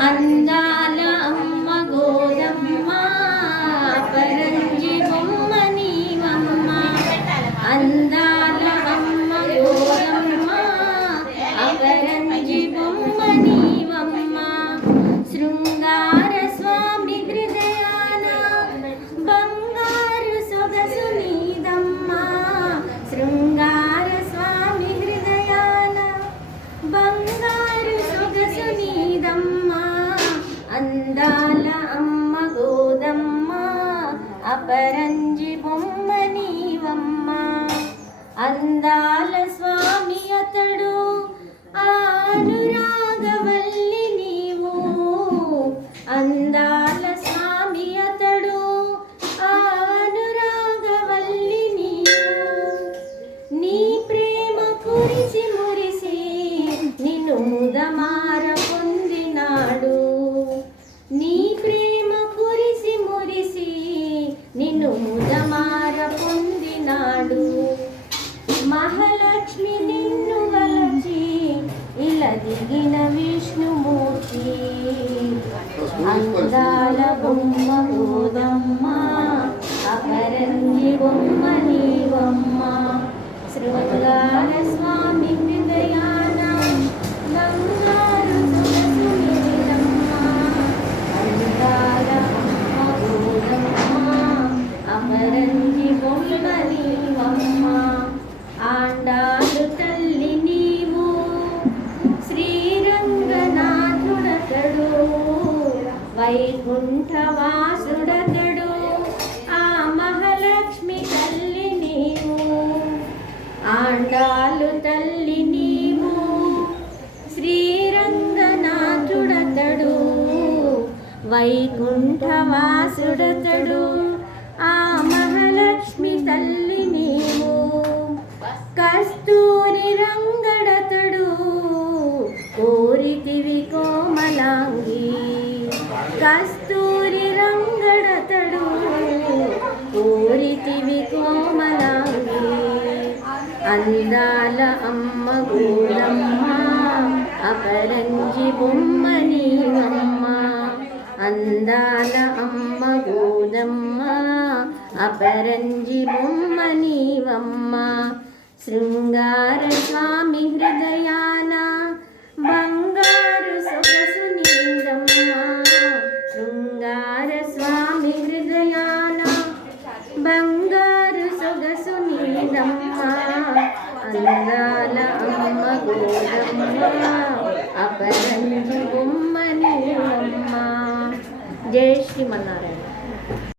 అందాల అమ్మ గోదమ్మ పరంజి బొమ్మ నీవమ్మ. అందాల అమ్మ గోదమ్మ అపరంజి బొమ్మ నీవమ్మ. శృంగార స్వామి హృదయాన బంగారు సొగసు నీదమ్మ. శృంగార స్వామి హృదయాన బంగారు సొగసు నీదమ్మ. అందాల అమ్మ గోదమ్మ అపరంజి బొమ్మ నీవమ్మ. అందాల స్వామి అతడు అనురాగవల్లి నీవు. అందాల స్వామి అతడు అనురాగవల్లి నీవు. నీ ప్రేమ కురిసి మురిసి నిన్ను ముదమార పొందినాడు. నీ ప్రేమ కురిసి మురిసి నిన్ను ముదమార పొందినాడు. మహాలక్ష్మి నిన్ను వలచి ఇలా దిగిన విష్ణుమూర్తి. అందాల బొమ్మ గోదమ్మ అపరంజి బొమ్మ నీవమ్మ. శృంగార స్వామి హృదయాన బంగారు సొగసు నీదమ్మ. అందాల అమ్మ గోదమ్మ అపరంజి బొమ్మ నీవమ్మ. ఆండాలు తల్లి నీవు శ్రీరంగనాథుడతడు. వైకుంఠవాసుడతడు ఆ మహాలక్ష్మి తల్లి నీవు. ఆండాలు తల్లి నీవు శ్రీరంగనాథుడతడు. వైకుంఠవాసుడతడు ఆ మహాలక్ష్మి తల్లి నీవు. కస్తూరి రంగడతడు కోరితివి కోమలాంగి. కస్తూరి రంగడతడు కోరితివి కోమలాంగి. అందాల అమ్మ గోదమ్మ అపరంజి బొమ్మ నీవమ్మ. అందాల అమ్మ గోదమ్మ అపరంజి బొమ్మ నీవమ్మ. శృంగార స్వామి హృదయాన బంగారు సొగసు నీదమ్మ. శృంగార స్వామి హృదయాన బంగారు సొగసు నీదమ్మ. అందాల అమ్మ గోదమ్మ అపరంజి బొమ్మ నీవమ్మ. జై శ్రీమన్నారాయణ.